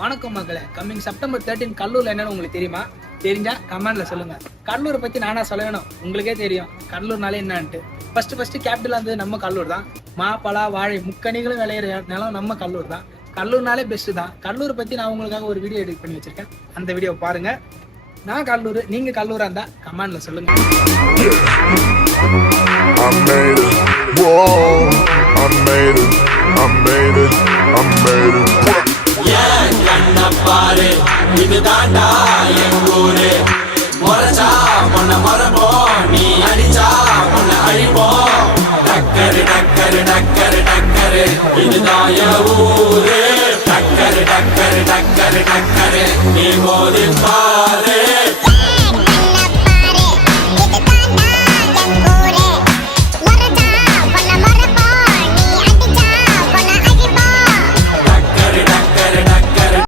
வணக்கம் மக்களை. Coming September 13 கடலூர்ல என்னன்னு உங்களுக்கு தெரியுமா? தெரிஞ்சா கமெண்ட்ல சொல்லுங்க. கடலூரை பத்தி நானா சொல்லணும், உங்களுக்கே தெரியும் கடலூர்னாலே என்னன்ட்டு. ஃபர்ஸ்ட் கேபிட்டல் வந்து நம்ம கடலூர் தான். மா பலா வாழை முக்கணிகளும் விளையிற நிலம் நம்ம கடலூர் தான். கடலூர்னாலே பெஸ்ட் தான். கடலூரை பத்தி நான் உங்களுக்காக ஒரு வீடியோ எடிட் பண்ணி வச்சிருக்கேன். அந்த வீடியோ பாருங்க. நான் கடலூர், நீங்க கடலூரா இருந்தா கமெண்ட்ல சொல்லுங்க. பாரு இது தாண்டா எங்கூரு மொரச்சா பொண்ண மரபோம் நீ அடிச்சா பொண்ண அழிப்போம் டக்கரு டக்கரு டக்கரு டக்கரு இதுதான் என் ஊரு டக்கரு டக்கரு டக்கரு டக்கரு நீ மோதி பாரு